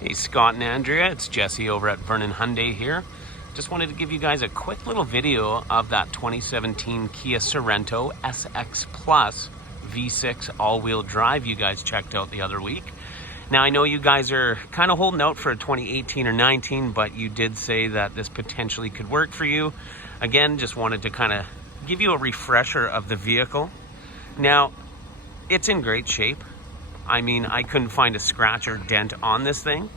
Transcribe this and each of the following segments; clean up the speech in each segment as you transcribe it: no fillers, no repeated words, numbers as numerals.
Hey Scott and Andrea, it's Jesse over at Vernon Hyundai here. Just wanted to give you guys a quick little video of that 2017 Kia Sorento SX+V6 all-wheel drive you guys checked out the other week. Now I know you guys are kind of holding out for a 2018 or 19, but you did say that this potentially could work for you. Again, just wanted to kind of give you a refresher of the vehicle. Now, it's in great shape. I mean, I couldn't find a scratch or dent on this thing.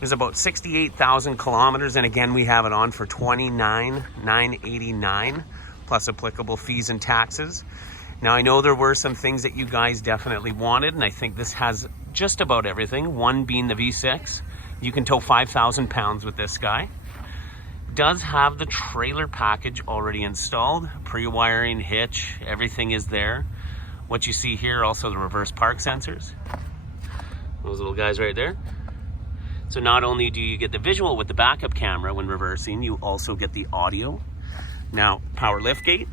There's about 68,000 kilometers, and again, we have it on for $29,989 plus applicable fees and taxes. Now, I know there were some things that you guys definitely wanted, and I think this has just about everything. One being the V6. You can tow 5,000 pounds with this guy. Does have the trailer package already installed, pre-wiring, hitch, everything is there. What you see here, also the reverse park sensors. Those little guys right there. So not only do you get the visual with the backup camera when reversing, you also get the audio. Now, power liftgate.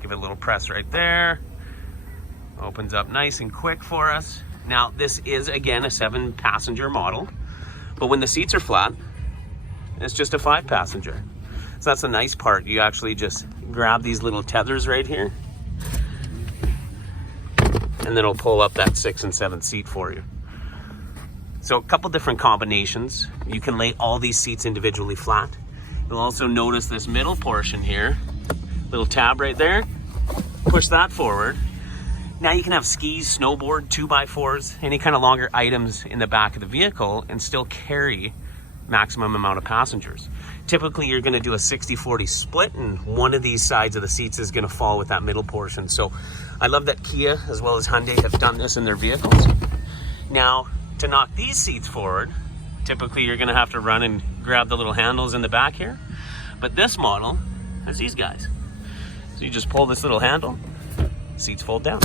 Give it a little press right there. Opens up nice and quick for us. Now, this is, again, a 7-passenger model. But when the seats are flat, it's just a 5-passenger. So that's the nice part. You actually just grab these little tethers right here, and then it'll pull up that 6 and 7 seat for you. So a couple different combinations. You can lay all these seats individually flat. You'll also notice this middle portion here, little tab right there. Push that forward. Now you can have skis, snowboard, 2x4s, any kind of longer items in the back of the vehicle and still carry maximum amount of passengers. Typically, you're gonna do a 60-40 split, and one of these sides of the seats is gonna fall with that middle portion. So I love that Kia, as well as Hyundai, have done this in their vehicles. Now, to knock these seats forward, typically you're gonna have to run and grab the little handles in the back here. But this model has these guys. So you just pull this little handle, seats fold down.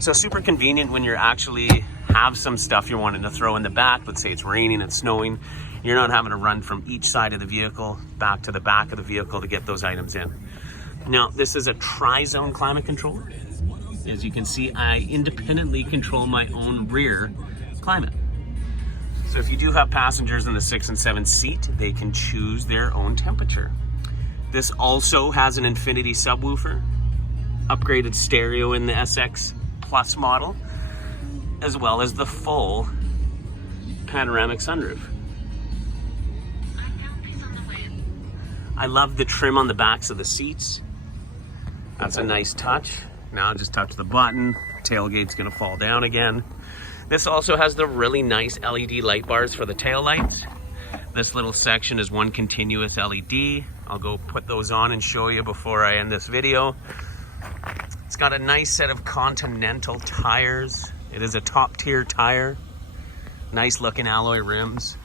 So super convenient when you're actually have some stuff you're wanting to throw in the back. Let's say it's raining and snowing. You're not having to run from each side of the vehicle back to the back of the vehicle to get those items in. Now, this is a tri-zone climate controller. As you can see, I independently control my own rear climate. So if you do have passengers in the 6 and 7 seat, they can choose their own temperature. This also has an infinity subwoofer, upgraded stereo in the SX Plus model, as well as the full panoramic sunroof. I love the trim on the backs of the seats. That's a nice touch. Now just touch the button, tailgate's gonna fall down again. This also has the really nice LED light bars for the tail lights. This little section is one continuous LED. I'll go put those on and show you before I end this video. It's got a nice set of Continental tires. It is a top tier tire. Nice looking alloy rims.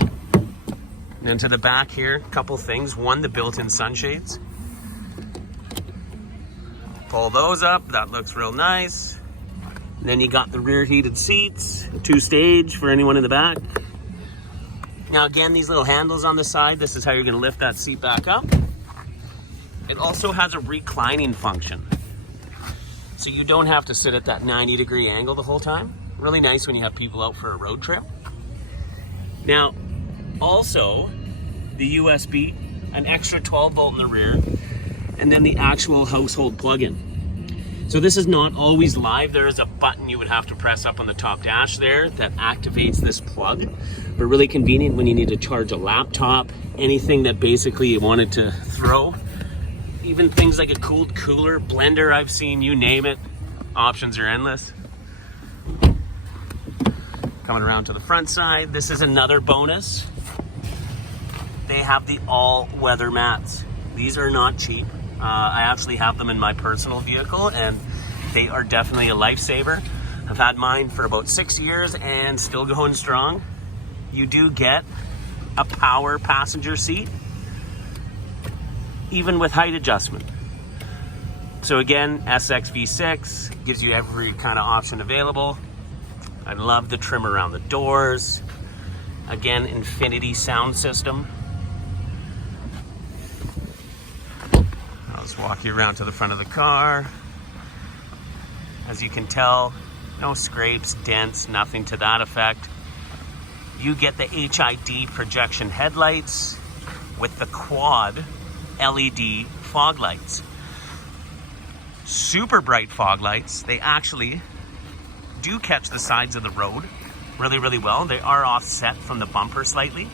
And then to the back here, a couple things. One, the built-in sunshades. Pull those up, that looks real nice. And then you got the rear heated seats, 2-stage for anyone in the back. Now again, these little handles on the side, this is how you're gonna lift that seat back up. It also has a reclining function. So you don't have to sit at that 90-degree angle the whole time. Really nice when you have people out for a road trip. Now, also, the USB, an extra 12-volt in the rear, and then the actual household plug-in. So this is not always live. There is a button you would have to press up on the top dash there that activates this plug. But really convenient when you need to charge a laptop, anything that basically you wanted to throw. Even things like a cooled cooler, blender I've seen, you name it. Options are endless. Coming around to the front side, this is another bonus. They have the all-weather mats. These are not cheap. I actually have them in my personal vehicle, and they are definitely a lifesaver. I've had mine for about 6 years and still going strong. You do get a power passenger seat, even with height adjustment. So again, SX+V6 gives you every kind of option available. I love the trim around the doors. Again, infinity sound system. I'll just walk you around to the front of the car. As you can tell, No scrapes, dents, nothing to that effect. You get the HID projection headlights with the quad LED fog lights. Super bright fog lights. They actually do catch the sides of the road really, really well. They are offset from the bumper slightly.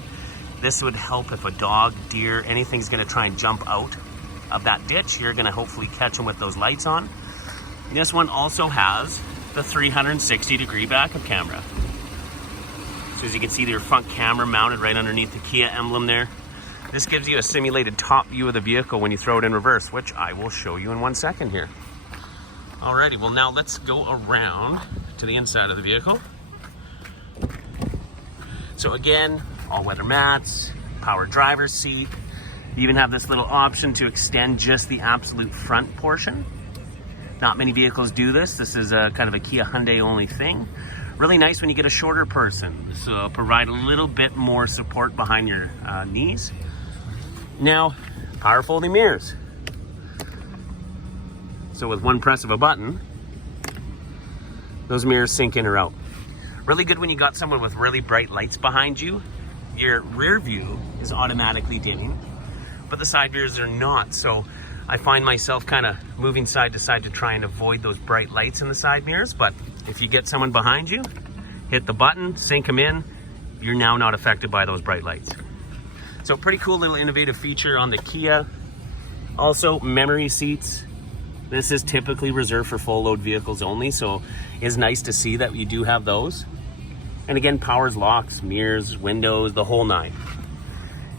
This would help if a dog, deer, anything's gonna try and jump out of that ditch. You're gonna hopefully catch them with those lights on. This one also has the 360-degree backup camera. So as you can see, their front camera mounted right underneath the Kia emblem there. This gives you a simulated top view of the vehicle when you throw it in reverse, which I will show you in 1 second here. Alrighty, well now let's go around to the inside of the vehicle. So again, all-weather mats, power driver's seat. You even have this little option to extend just the absolute front portion. Not many vehicles do this. This is a kind of a Kia Hyundai only thing. Really nice when you get a shorter person. This will provide a little bit more support behind your knees. Now, power folding mirrors. So with one press of a button, those mirrors sink in or out. Really good when you got someone with really bright lights behind you. Your rear view is automatically dimming, but the side mirrors are not. So I find myself kind of moving side to side to try and avoid those bright lights in the side mirrors. But if you get someone behind you, hit the button, sink them in, you're now not affected by those bright lights. So pretty cool little innovative feature on the Kia. Also, memory seats. This is typically reserved for full load vehicles only, so it's nice to see that you do have those. And again, powers locks, mirrors, windows, the whole nine.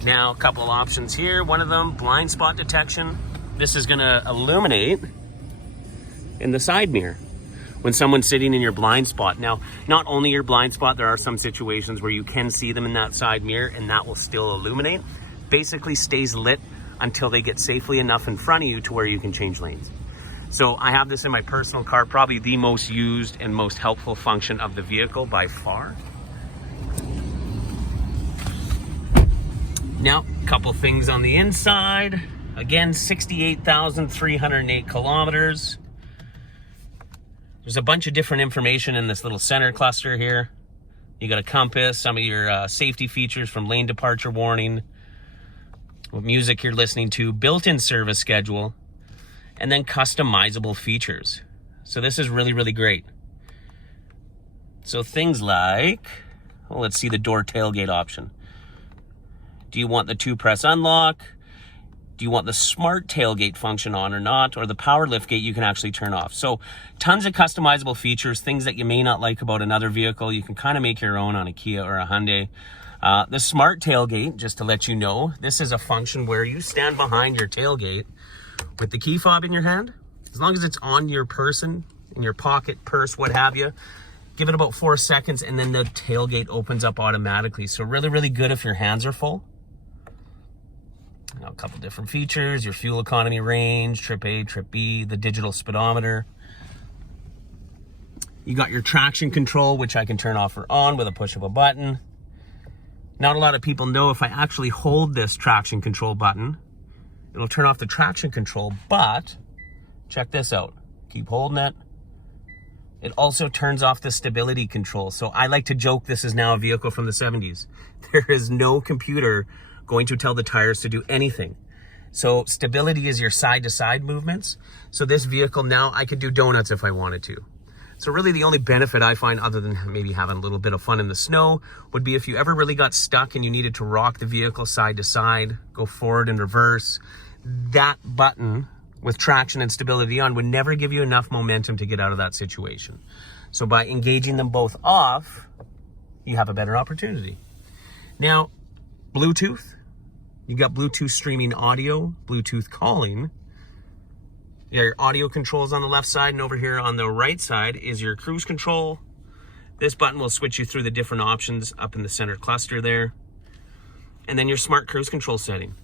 Now, a couple of options here. One of them, blind spot detection. This is gonna illuminate in the side mirror when someone's sitting in your blind spot. Now, not only your blind spot, there are some situations where you can see them in that side mirror and that will still illuminate. Basically stays lit until they get safely enough in front of you to where you can change lanes. So I have this in my personal car, probably the most used and most helpful function of the vehicle by far. Now, a couple things on the inside. Again, 68,308 kilometers. There's a bunch of different information in this little center cluster here. You got a compass, some of your safety features from lane departure warning, what music you're listening to, built-in service schedule, and then customizable features. So this is really, really great. So things like, well, let's see the door tailgate option. Do you want the 2-press unlock? Do you want the smart tailgate function on or not? Or the power liftgate you can actually turn off. So tons of customizable features, things that you may not like about another vehicle. You can kind of make your own on a Kia or a Hyundai. The smart tailgate, just to let you know, this is a function where you stand behind your tailgate with the key fob in your hand. As long as it's on your person, in your pocket, purse, what have you, give it about 4 seconds and then the tailgate opens up automatically. So really, really good if your hands are full. Now, a couple different features, your fuel economy range, trip A, trip B, the digital speedometer. You got your traction control, which I can turn off or on with a push of a button. Not a lot of people know if I actually hold this traction control button, it'll turn off the traction control, but check this out. Keep holding it. It also turns off the stability control. So I like to joke this is now a vehicle from the 70s. There is no computer going to tell the tires to do anything. So stability is your side-to-side movements. So this vehicle now, I could do donuts if I wanted to. So really the only benefit I find, other than maybe having a little bit of fun in the snow, would be if you ever really got stuck and you needed to rock the vehicle side to side, go forward and reverse, that button with traction and stability on would never give you enough momentum to get out of that situation. So by engaging them both off, you have a better opportunity. Now, Bluetooth, you got Bluetooth streaming audio, Bluetooth calling. Your audio controls on the left side, and over here on the right side is your cruise control. This button will switch you through the different options up in the center cluster there. And then your smart cruise control setting.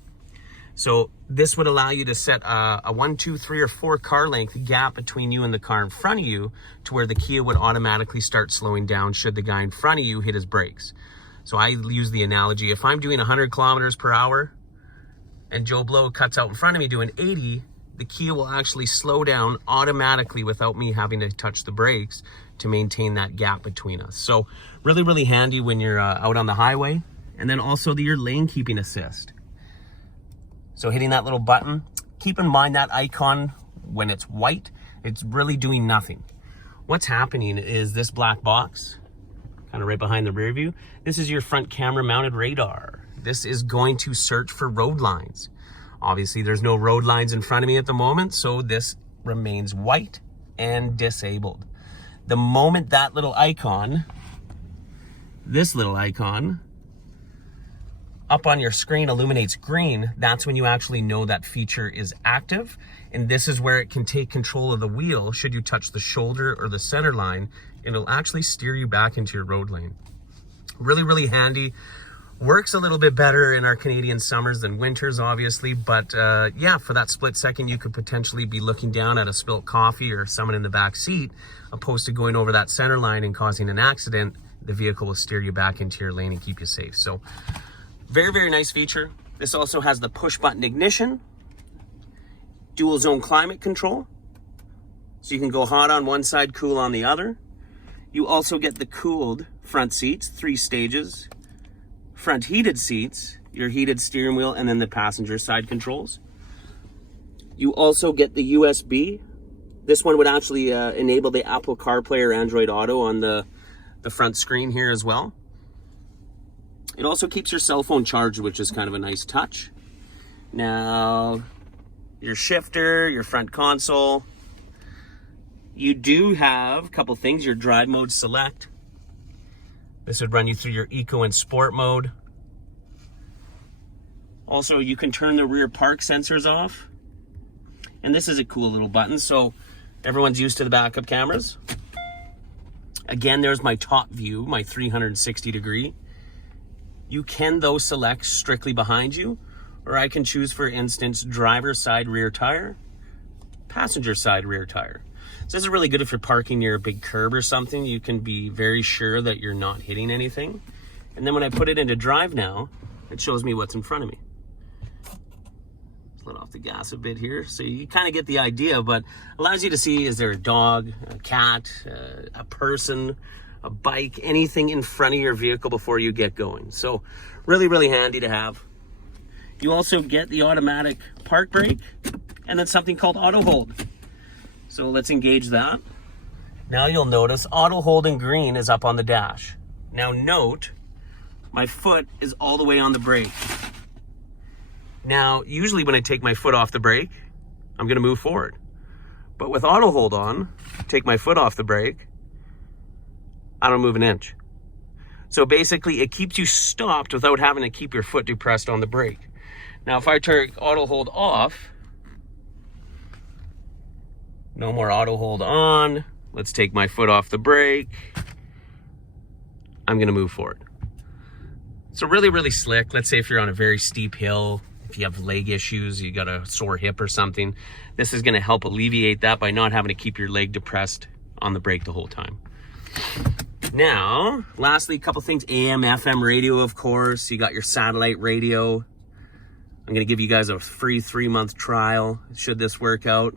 So this would allow you to set a 1, 2, 3, or 4 car length gap between you and the car in front of you, to where the Kia would automatically start slowing down should the guy in front of you hit his brakes. So I use the analogy, if I'm doing 100 kilometers per hour and Joe Blow cuts out in front of me doing 80, the Kia will actually slow down automatically without me having to touch the brakes to maintain that gap between us. So really, really handy when you're out on the highway. And then also your lane keeping assist. So hitting that little button, keep in mind that icon when it's white, it's really doing nothing. What's happening is this black box, kind of right behind the rear view, this is your front camera mounted radar. This is going to search for road lines. Obviously there's no road lines in front of me at the moment, so this remains white and disabled. The moment that little icon, this little icon, up on your screen illuminates green, that's when you actually know that feature is active. And this is where it can take control of the wheel. Should you touch the shoulder or the center line, it'll actually steer you back into your road lane. Really, really handy. Works a little bit better in our Canadian summers than winters, obviously. But yeah, for that split second, you could potentially be looking down at a spilt coffee or someone in the back seat, opposed to going over that center line and causing an accident. The vehicle will steer you back into your lane and keep you safe. So very, very nice feature. This also has the push button ignition, dual zone climate control. So you can go hot on one side, cool on the other. You also get the cooled front seats, 3 stages, front heated seats, your heated steering wheel, and then the passenger side controls. You also get the USB. This one would actually enable the Apple CarPlay or Android Auto on the front screen here as well. It also keeps your cell phone charged, which is kind of a nice touch. Now, your shifter, your front console. You do have a couple things, your drive mode select. This would run you through your eco and sport mode. Also, you can turn the rear park sensors off. And this is a cool little button. So everyone's used to the backup cameras. Again, there's my top view, my 360 degree. You can, though, select strictly behind you, or I can choose, for instance, driver side rear tire, passenger side rear tire. So this is really good if you're parking near a big curb or something. You can be very sure that you're not hitting anything. And then when I put it into drive now, it shows me what's in front of me. Let's let off the gas a bit here. So you kind of get the idea, but allows you to see, is there a dog, a cat, a person, a bike, anything in front of your vehicle before you get going. So really, really handy to have. You also get the automatic park brake and then something called auto hold. So let's engage that. Now you'll notice auto hold in green is up on the dash. Now note, my foot is all the way on the brake. Now, usually when I take my foot off the brake, I'm gonna move forward. But with auto hold on, take my foot off the brake, I don't move an inch. So basically it keeps you stopped without having to keep your foot depressed on the brake. Now if I turn auto hold off, no more auto hold on. Let's take my foot off the brake. I'm gonna move forward. So really, really slick. Let's say if you're on a very steep hill, if you have leg issues, you got a sore hip or something, this is gonna help alleviate that by not having to keep your leg depressed on the brake the whole time. Now, lastly, a couple things. AM, FM radio, of course. You got your satellite radio. I'm going to give you guys a free 3-month trial, should this work out.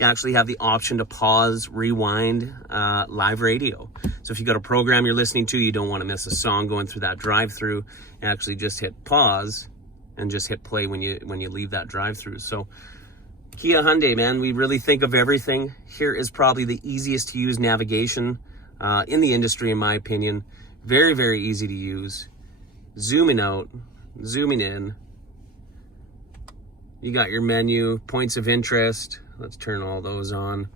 You actually have the option to pause, rewind, live radio. So if you got a program you're listening to, you don't want to miss a song going through that drive-through, you actually just hit pause and just hit play when you leave that drive-through. So Kia Hyundai, man, we really think of everything. Here is probably the easiest to use navigation in the industry, in my opinion. Very, very easy to use. Zooming out, zooming in. You got your menu, points of interest. Let's turn all those on.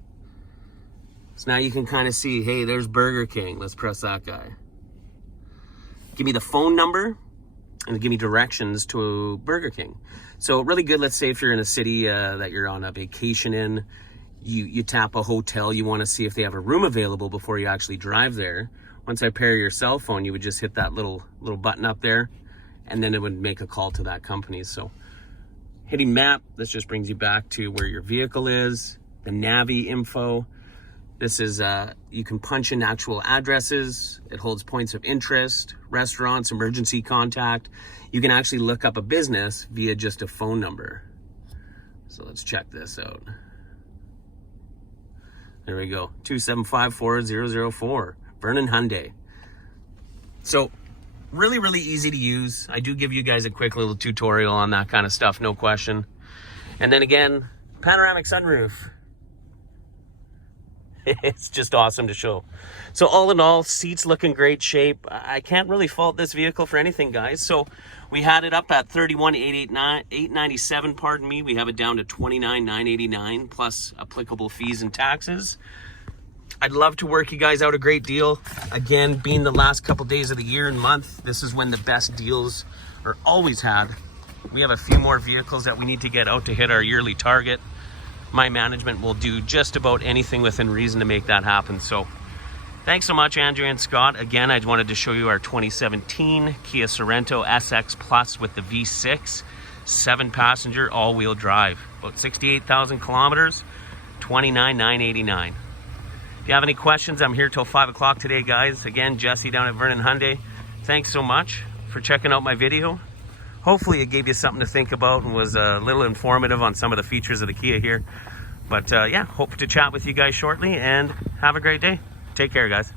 So now you can kind of see, hey, there's Burger King. Let's press that guy. Give me the phone number and give me directions to Burger King. So really good, let's say if you're in a city that you're on a vacation in, you tap a hotel, you want to see if they have a room available before you actually drive there. Once I pair your cell phone, you would just hit that little button up there, and then it would make a call to that company. So hitting map, this just brings you back to where your vehicle is. The Navi Info, this is, you can punch in actual addresses. It holds points of interest, restaurants, emergency contact. You can actually look up a business via just a phone number. So let's check this out. There we go, 2754004, Vernon Hyundai. So really, really easy to use. I do give you guys a quick little tutorial on that kind of stuff, no question. And then again, panoramic sunroof. It's just awesome to show. So all in all, seats look in great shape. I can't really fault this vehicle for anything, guys. So we had it up at $31,897, pardon me. We have it down to $29,989 plus applicable fees and taxes. I'd love to work you guys out a great deal. Again, being the last couple days of the year and month, this is when the best deals are always had. We have a few more vehicles that we need to get out to hit our yearly target. My management will do just about anything within reason to make that happen. So thanks so much, Andrea and Scott. Again, I wanted to show you our 2017 Kia Sorento SX+ with the V6, 7-passenger all-wheel drive. About 68,000 kilometers, $29,989. If you have any questions, I'm here till 5 o'clock today, guys. Again, Jesse down at Vernon Hyundai. Thanks so much for checking out my video. Hopefully it gave you something to think about and was a little informative on some of the features of the Kia here. But yeah, hope to chat with you guys shortly, and have a great day. Take care, guys.